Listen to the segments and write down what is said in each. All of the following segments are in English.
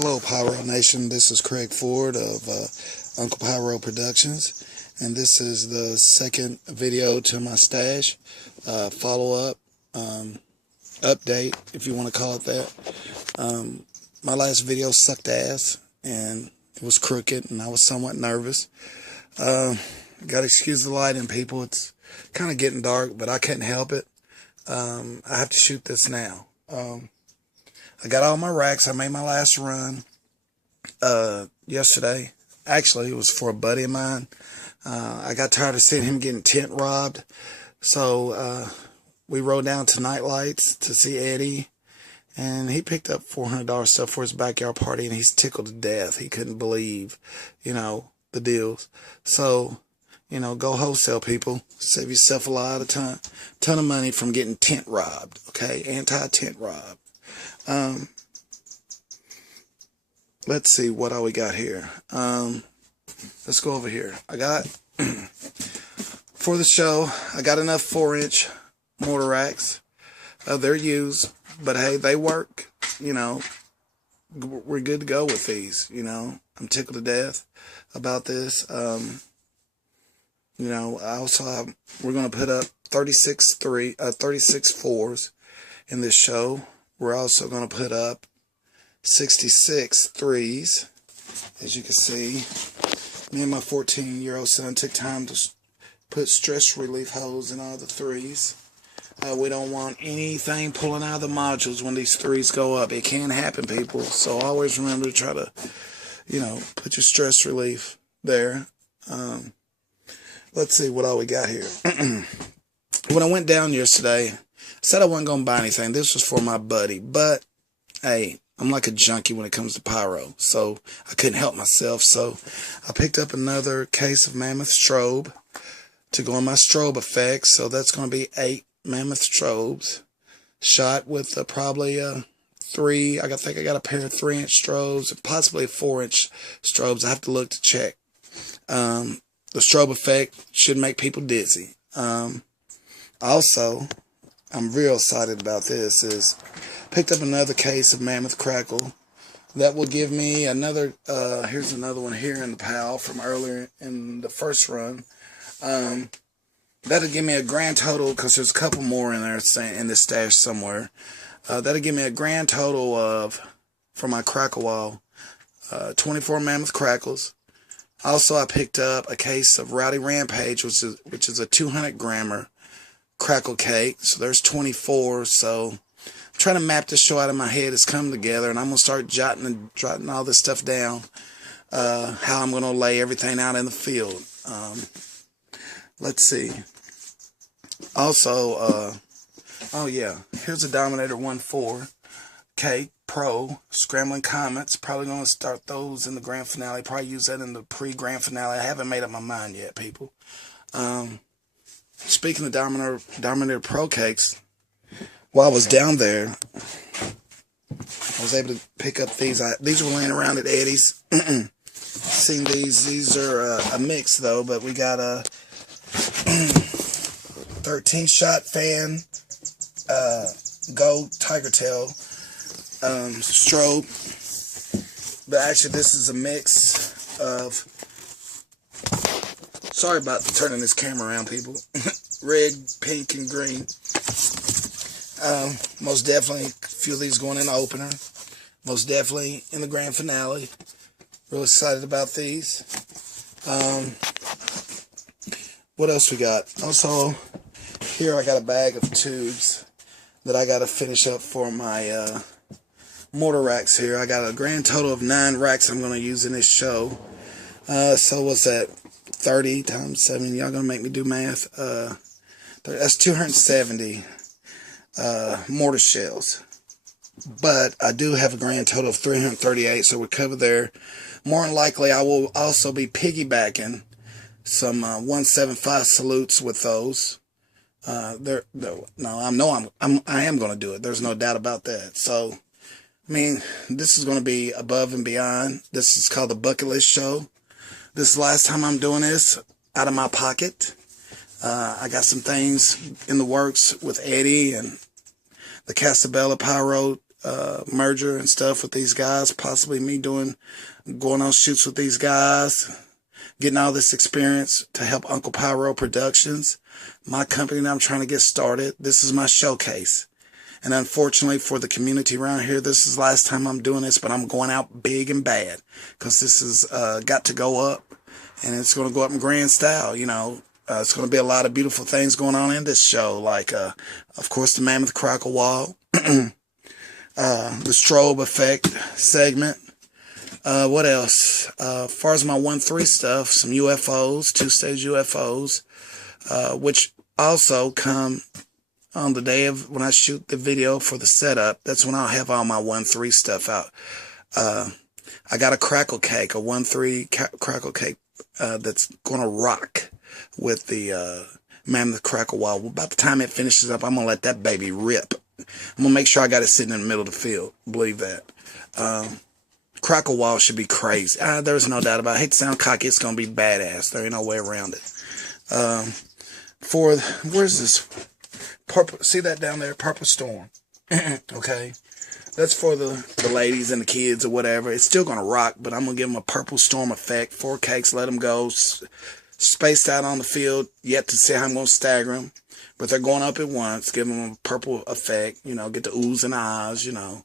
Hello Pyro Nation, this is Craig Ford of Uncle Pyro Productions, and this is the second video to my stash, follow-up, update, if you want to call it that. My last video sucked ass, and it was crooked, and I was somewhat nervous. Gotta excuse the lighting, people, it's kind of getting dark, but I couldn't help it. I have to shoot this now. I got all my racks. I made my last run yesterday. Actually, it was for a buddy of mine. I got tired of seeing him getting tent robbed. So we rode down to Night Lights to see Eddie. And he picked up $400 stuff for his backyard party. And he's tickled to death. He couldn't believe, the deals. So, go wholesale, people. Save yourself a lot of ton of money from getting tent robbed. Okay? Anti-tent rob. Let's see, what all we got here. Let's go over here. I got, for the show, I got enough 4-inch mortar racks. They're used, but hey, they work. We're good to go with these. I'm tickled to death about this. I also have, we're going to put up 36 4s in this show. We're also going to put up 66 3s. As you can see, me and my 14-year-old son took time to put stress relief hose in all the 3s. We don't want anything pulling out of the modules when these 3s go up. It can happen, people. So always remember to try to, put your stress relief there. Let's see what all we got here. When I went down yesterday, I said I wasn't going to buy anything. This was for my buddy. But, hey, I'm like a junkie when it comes to pyro. So, I couldn't help myself. So, I picked up another case of Mammoth strobe to go on my strobe effects. So, that's going to be 8 Mammoth strobes. Shot with probably 3. I think I got a pair of 3-inch strobes. And possibly 4-inch strobes. I have to look to check. The strobe effect should make people dizzy. Also, I'm real excited about this, is picked up another case of Mammoth Crackle. That will give me another, here's another one here in the pile from earlier in the first run. That'll give me a grand total, because there's a couple more in there in this stash somewhere. That'll give me a grand total of, for my crackle wall, 24 Mammoth Crackles. Also, I picked up a case of Rowdy Rampage, which is a 200-grammer crackle cake. So there's 24. So I'm trying to map this show out of my head. It's come together, and I'm gonna start jotting all this stuff down. How I'm gonna lay everything out in the field. Let's see. Also, oh yeah, here's a Dominator 1.4 cake Pro Scrambling Comets. Probably gonna start those in the grand finale. Probably use that in the pre-grand finale. I haven't made up my mind yet, people. Speaking of Dominator Pro cakes, while I was down there, I was able to pick up these. These were laying around at Eddie's. Seen these. These are a mix, though, but we got a 13-shot fan gold tiger tail strobe. But actually, this is a mix of... Sorry about turning this camera around, people. Red, pink, and green. Most definitely, a few of these going in the opener. Most definitely in the grand finale. Real excited about these. What else we got? Also, here I got a bag of tubes that I got to finish up for my mortar racks here. I got a grand total of 9 racks I'm going to use in this show. So what's that? 30 times 7, y'all gonna make me do math. That's 270 mortar shells. But I do have a grand total of 338, so we're covered there. More than likely, I will also be piggybacking some 175 salutes with those. I am gonna do it. There's no doubt about that. So, I mean, this is gonna be above and beyond. This is called the Bucket List Show. This is the last time I'm doing this out of my pocket. I got some things in the works with Eddie and the Casabella Pyro merger and stuff with these guys, possibly me going on shoots with these guys, getting all this experience to help Uncle Pyro Productions, my company that I'm trying to get started. This is my showcase. And unfortunately for the community around here, this is the last time I'm doing this, but I'm going out big and bad because this has got to go up, and it's going to go up in grand style, you know. It's going to be a lot of beautiful things going on in this show, like, of course, the Mammoth Crackle Wall, the strobe effect segment. What else? As far as my 1-3 stuff, some UFOs, 2-stage UFOs, which also come on the day of when I shoot the video for the setup. That's when I'll have all my 1-3 stuff out. I got a crackle cake, a 1-3 crackle cake, that's going to rock with the Mammoth Crackle Wall. By the time it finishes up, I'm going to let that baby rip. I'm going to make sure I got it sitting in the middle of the field. Believe that. Crackle Wall should be crazy. There's no doubt about it. I hate to sound cocky. It's going to be badass. There ain't no way around it. Where's this? Purple, see that down there? Purple Storm. Okay. That's for the ladies and the kids or whatever. It's still going to rock, but I'm going to give them a Purple Storm effect. 4 cakes, let them go. Spaced out on the field. Yet to see how I'm going to stagger them. But they're going up at once. Give them a purple effect. You know, get the oohs and ahs, you know.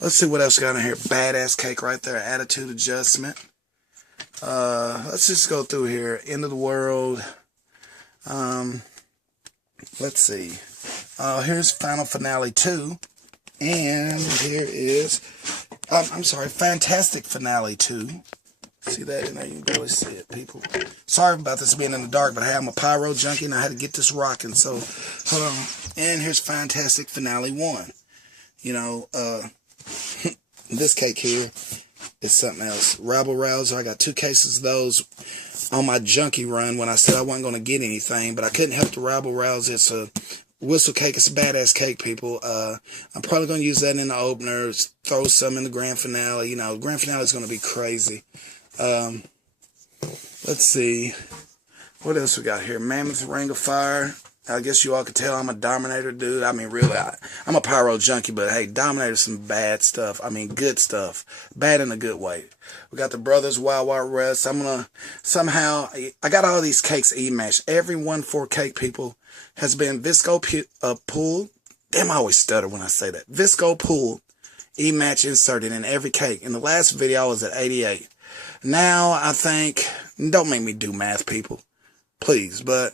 Let's see what else we got in here. Badass cake right there. Attitude adjustment. Let's just go through here. End of the world. Let's see. Here's Final Finale 2. And here is, I'm sorry, Fantastic Finale 2. See that in there? You can barely see it, people. Sorry about this being in the dark, but hey, I'm a pyro junkie and I had to get this rocking. So, hold on. And here's Fantastic Finale 1. You know, this cake here is something else. Rabble Rouser, I got 2 cases of those on my junkie run when I said I wasn't going to get anything, but I couldn't help the Rabble Rouser. It's a whistle cake. It's a badass cake, people. I'm probably going to use that in the openers, throw some in the grand finale. You know, grand finale is going to be crazy. Let's see. What else we got here? Mammoth Ring of Fire. I guess you all could tell I'm a Dominator dude. I mean, really, I'm a pyro junkie, but hey, Dominator's some bad stuff. I mean, good stuff. Bad in a good way. We got the Brothers Wild Wild West. I'm going to somehow, I got all these cakes E-matched. Every 1-4 cake, people, has been visco pool. Damn, I always stutter when I say that. Visco pool E-match inserted in every cake. In the last video, I was at 88. Now, I think, don't make me do math, people. Please, but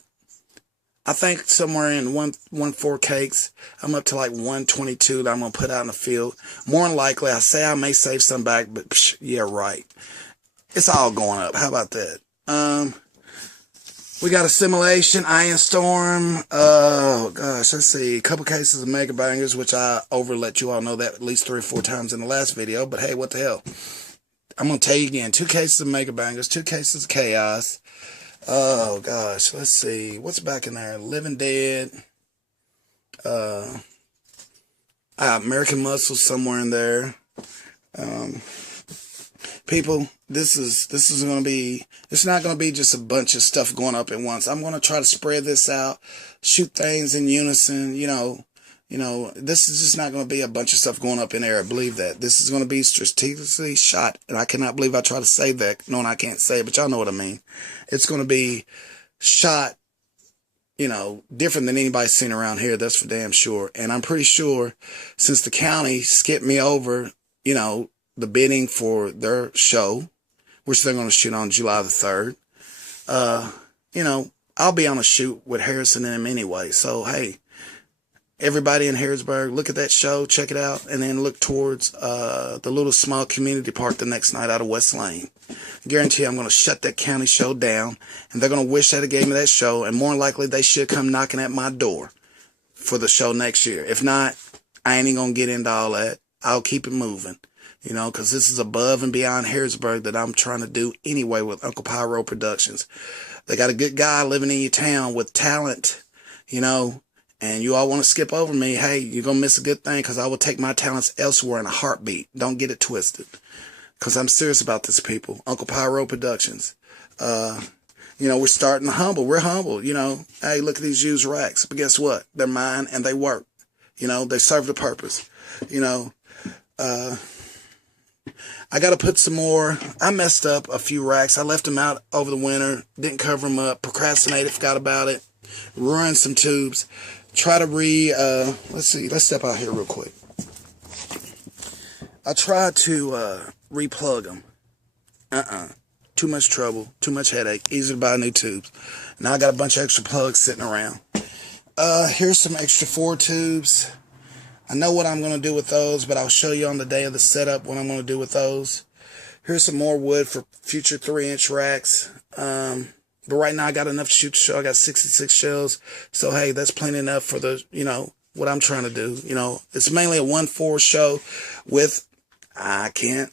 I think somewhere in 1-4 cakes, I'm up to like 122 that I'm going to put out in the field. More than likely, I say I may save some back, but yeah, right. It's all going up. How about that? We got Assimilation, Iron Storm. Oh, gosh, let's see. A couple cases of Mega Bangers, which I let you all know that at least 3 or 4 times in the last video. But hey, what the hell? I'm going to tell you again. 2 cases of Mega Bangers, 2 cases of Chaos. Oh, gosh. Let's see. What's back in there? Living Dead. American Muscle somewhere in there. People, this is going to be, it's not going to be just a bunch of stuff going up at once. I'm going to try to spread this out, shoot things in unison, you know, this is just not going to be a bunch of stuff going up in there. I believe that. This is going to be strategically shot. And I cannot believe I try to say that, knowing I can't say it, but y'all know what I mean. It's going to be shot, you know, different than anybody's seen around here. That's for damn sure. And I'm pretty sure since the county skipped me over, you know, the bidding for their show, which they're going to shoot on July the 3rd, you know, I'll be on a shoot with Harrison and them anyway. So, hey, everybody in Harrisburg, look at that show, check it out, and then look towards the little small community park the next night out of West Lane. Guarantee I'm going to shut that county show down, and they're going to wish that it gave me that show, and more likely they should come knocking at my door for the show next year. If not, I ain't even going to get into all that. I'll keep it moving, you know, because this is above and beyond Harrisburg that I'm trying to do anyway with Uncle Pyro Productions. They got a good guy living in your town with talent, you know, and you all want to skip over me. Hey, you're going to miss a good thing because I will take my talents elsewhere in a heartbeat. Don't get it twisted because I'm serious about this, people. Uncle Pyro Productions. You know, we're starting humble. We're humble, you know. Hey, look at these used racks. But guess what? They're mine and they work. You know, they serve the purpose. You know, I got to put some more. I messed up a few racks. I left them out over the winter. Didn't cover them up. Procrastinated. Forgot about it. Ruined some tubes. Try to let's see. Let's step out here real quick. I tried to replug them. Too much trouble. Too much headache. Easy to buy new tubes. Now I got a bunch of extra plugs sitting around. Here's some extra 4 tubes. I know what I'm going to do with those, but I'll show you on the day of the setup what I'm going to do with those. Here's some more wood for future 3-inch racks. But right now I got enough to shoot the show. I got 66 shells. So, hey, that's plenty enough for the, what I'm trying to do. It's mainly a 1-4 show with, I can't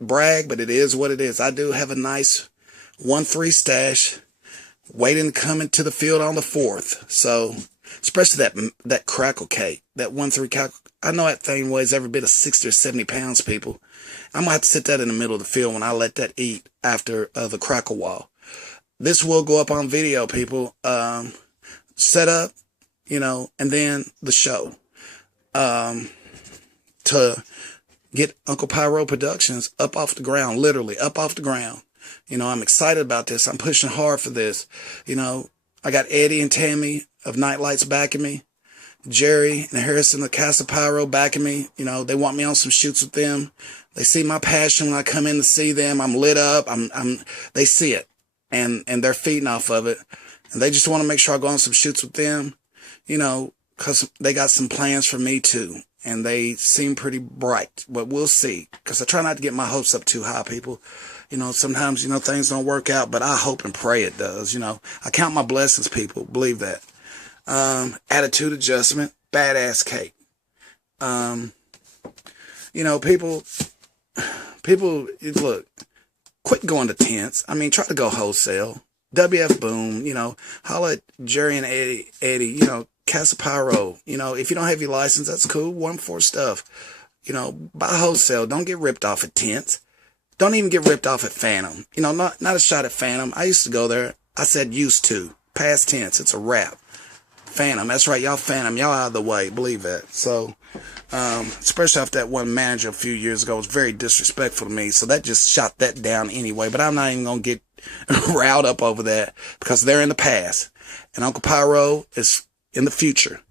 brag, but it is what it is. I do have a nice 1-3 stash waiting to come into the field on the 4th. So, especially that crackle cake, that 1-3 crackle. I know that thing weighs every bit of 60 or 70 pounds, people. I'm going to have to sit that in the middle of the field when I let that eat after the crackle wall. This will go up on video, people. Set up, and then the show. To get Uncle Pyro Productions up off the ground, literally up off the ground. I'm excited about this. I'm pushing hard for this. I got Eddie and Tammy of Nightlights backing me. Jerry and Harrison of Casa Pyro backing me. They want me on some shoots with them. They see my passion when I come in to see them. I'm lit up. They see it. And they're feeding off of it. And they just want to make sure I go on some shoots with them, because they got some plans for me too. And they seem pretty bright, but we'll see. Because I try not to get my hopes up too high, people. Sometimes, things don't work out, but I hope and pray it does. I count my blessings, people. Believe that. Attitude adjustment, badass cake. People, look, quit going to tents. Try to go wholesale. WF Boom, holla at Jerry and Eddie, Casa Pyro. If you don't have your license, that's cool. 1-4 stuff. Buy wholesale. Don't get ripped off at tents. Don't even get ripped off at Phantom. Not a shot at Phantom. I used to go there. I said used to. Past tense. It's a wrap. Phantom. That's right. Y'all Phantom. Y'all out of the way. Believe that. So, especially after that one manager a few years ago was very disrespectful to me. So that just shot that down anyway. But I'm not even going to get riled up over that because they're in the past. And Uncle Pyro is in the future.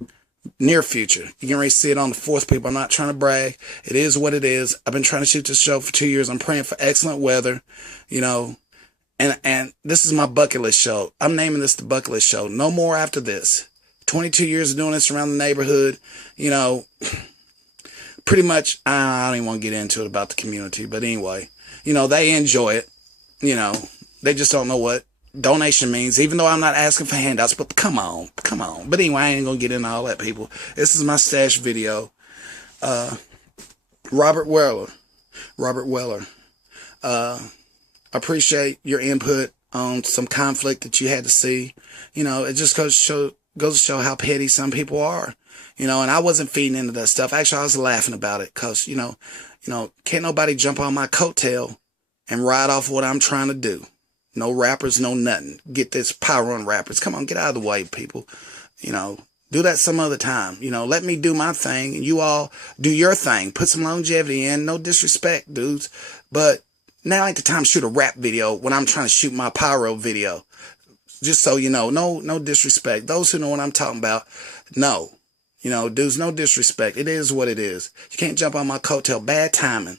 Near future. You can already see it on the 4th, people. I'm not trying to brag. It is what it is. I've been trying to shoot this show for 2 years. I'm praying for excellent weather, and this is my bucket list show. I'm naming this the bucket list show. No more after this. 22 years of doing this around the neighborhood, pretty much, I don't even want to get into it about the community, but anyway, they enjoy it. They just don't know what donation means, even though I'm not asking for handouts, but come on. But anyway, I ain't gonna get into all that, people. This is my stash video. Robert Weller. Appreciate your input on some conflict that you had to see. It just goes to show how petty some people are. And I wasn't feeding into that stuff. Actually, I was laughing about it because, can't nobody jump on my coattail and ride off what I'm trying to do. No rappers, no nothing. Get this power on rappers. Come on, get out of the way, people. Do that some other time. Let me do my thing and you all do your thing. Put some longevity in. No disrespect, dudes. But now ain't the time to shoot a rap video when I'm trying to shoot my pyro video. Just so you know, no disrespect. Those who know what I'm talking about, no. Dudes, no disrespect. It is what it is. You can't jump on my coattail. Bad timing.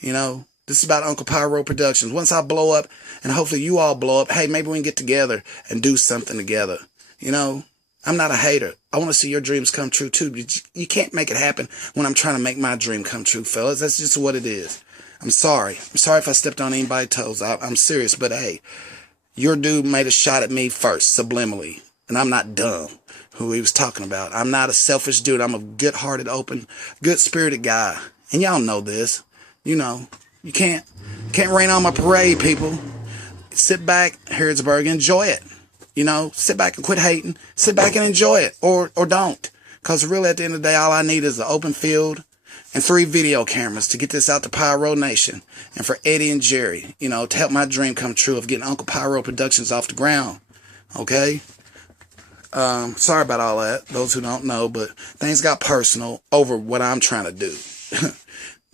This is about Uncle Pyro Productions. Once I blow up, and hopefully you all blow up, hey, maybe we can get together and do something together. I'm not a hater. I want to see your dreams come true, too. You can't make it happen when I'm trying to make my dream come true, fellas. That's just what it is. I'm sorry. I'm sorry if I stepped on anybody's toes. I'm serious, but hey, your dude made a shot at me first, subliminally, and I'm not dumb, who he was talking about. I'm not a selfish dude. I'm a good-hearted, open, good-spirited guy, and y'all know this. You can't rain on my parade, people. Sit back, Harrodsburg, enjoy it. Sit back and quit hating. Sit back and enjoy it, or don't. Because really, at the end of the day, all I need is an open field and 3 video cameras to get this out to Pyro Nation. And for Eddie and Jerry, to help my dream come true of getting Uncle Pyro Productions off the ground. Okay? Sorry about all that, those who don't know, but things got personal over what I'm trying to do.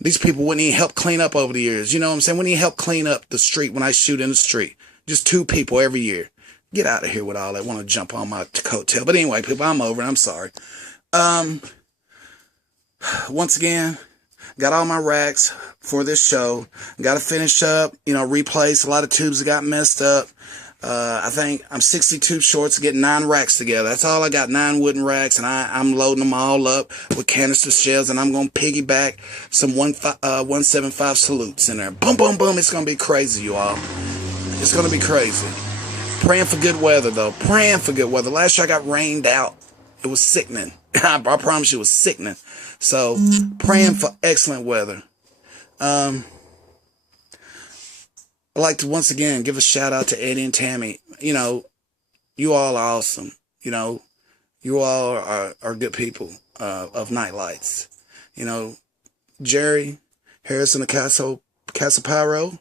These people wouldn't even help clean up over the years. You know what I'm saying? Wouldn't even help clean up the street when I shoot in the street. Just 2 people every year. Get out of here with all that. Want to jump on my coattail. But anyway, people, I'm over. I'm sorry. Once again, got all my racks for this show. Got to finish up, replace a lot of tubes that got messed up. I think I'm 62 short to get 9 racks together. That's all I got, 9 wooden racks, and I'm loading them all up with canister shells, and I'm going to piggyback some 175 salutes in there. Boom, boom, boom. It's going to be crazy, you all. It's going to be crazy. Praying for good weather, though. Praying for good weather. Last year I got rained out. It was sickening. I promise you it was sickening. So, praying for excellent weather. I'd like to once again give a shout out to Eddie and Tammy. You all are awesome. You all are good people of Nightlights. Jerry, Harrison of Castle Pyro,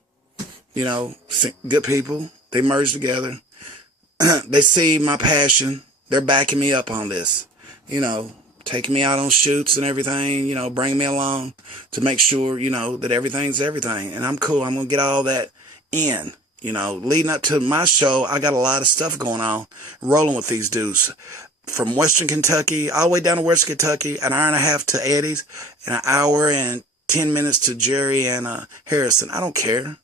good people. They merged together. They see my passion. They're backing me up on this. Taking me out on shoots and everything, bringing me along to make sure, that everything's everything. And I'm cool. I'm going to get all that in, leading up to my show. I got a lot of stuff going on, rolling with these dudes from Western Kentucky all the way down to Western Kentucky, an hour and a half to Eddie's, and an hour and 10 minutes to Jerry and Harrison. I don't care.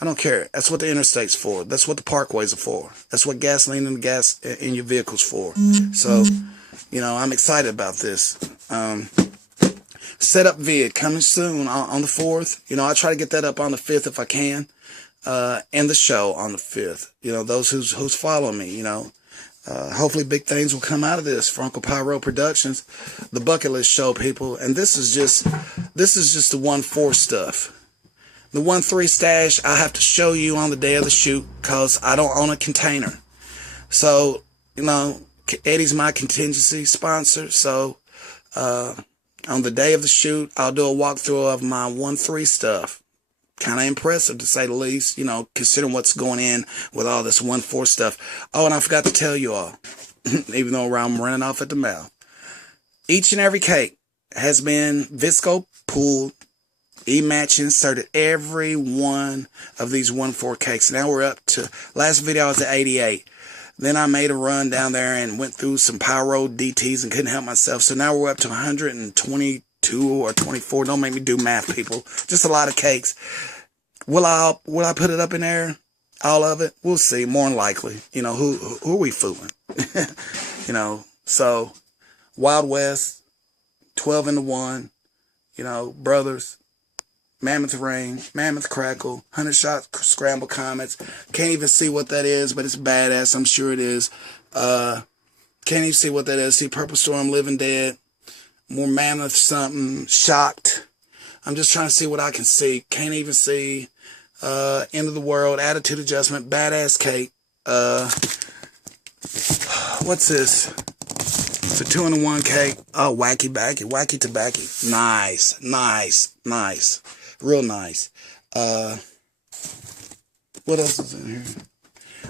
That's what the interstate's for. That's what the parkways are for. That's what gasoline and gas in your vehicle's for. So, I'm excited about this. Setup vid coming soon on the 4th. I try to get that up on the 5th if I can. And the show on the 5th. Those who's following me, hopefully big things will come out of this for Uncle Pyro Productions, the bucket list show, people. And this is just the 1-4 stuff. The 1-3 stash I have to show you on the day of the shoot because I don't own a container. So, Eddie's my contingency sponsor. So, on the day of the shoot, I'll do a walkthrough of my 1-3 stuff. Kind of impressive, to say the least, considering what's going in with all this 1-4 stuff. Oh, and I forgot to tell you all, even though I'm running off at the mouth. Each and every cake has been visco pulled, E-match inserted every one of these 1-4 cakes. Now we're up to, last video I was at 88. Then I made a run down there and went through some pyro DTs and couldn't help myself. So now we're up to 122 or 24. Don't make me do math, people. Just a lot of cakes. Will I put it up in there? All of it? We'll see. More than likely. Who are we fooling? So Wild West, 12 into 1, brothers. Mammoth Rain, Mammoth Crackle, 100 Shot Scramble Comets. Can't even see what that is, but it's badass. I'm sure it is. Can't even see what that is. See Purple Storm, Living Dead, more Mammoth something, Shocked. I'm just trying to see what I can see. Can't even see. End of the World, Attitude Adjustment, Badass Cake. What's this? It's a 2-in-1 cake. Oh, Wacky Backy, Wacky Tobacco. Nice. Real nice. What else is in here?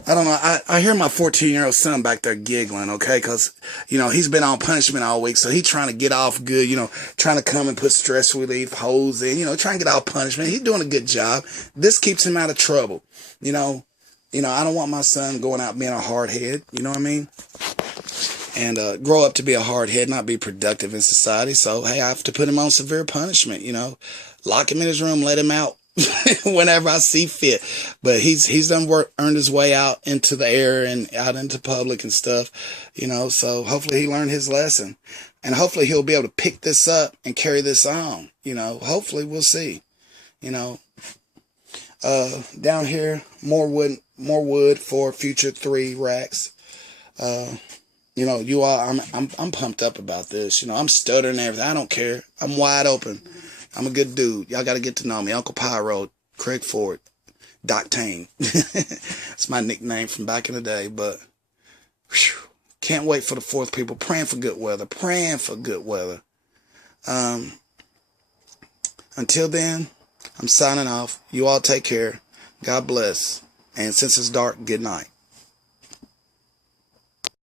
I don't know. I hear my 14-year-old son back there giggling, okay? Because, he's been on punishment all week, so he's trying to get off good, trying to come and put stress relief holes in, trying to get out punishment. He's doing a good job. This keeps him out of trouble. I don't want my son going out being a hard head, you know what I mean? And grow up to be a hard head, not be productive in society. So, hey, I have to put him on severe punishment, Lock him in his room, let him out whenever I see fit. But he's done earned his way out into the air and out into public and stuff, so hopefully he learned his lesson. And hopefully he'll be able to pick this up and carry this on, hopefully we'll see, down here, more wood for future 3 racks. You all, I'm pumped up about this. I'm stuttering and everything. I don't care. I'm wide open. I'm a good dude. Y'all got to get to know me. Uncle Pyro, Craig Ford, Doc Tane. It's my nickname from back in the day. But whew, can't wait for the 4th, people. Praying for good weather. Praying for good weather. Until then, I'm signing off. You all take care. God bless. And since it's dark, good night.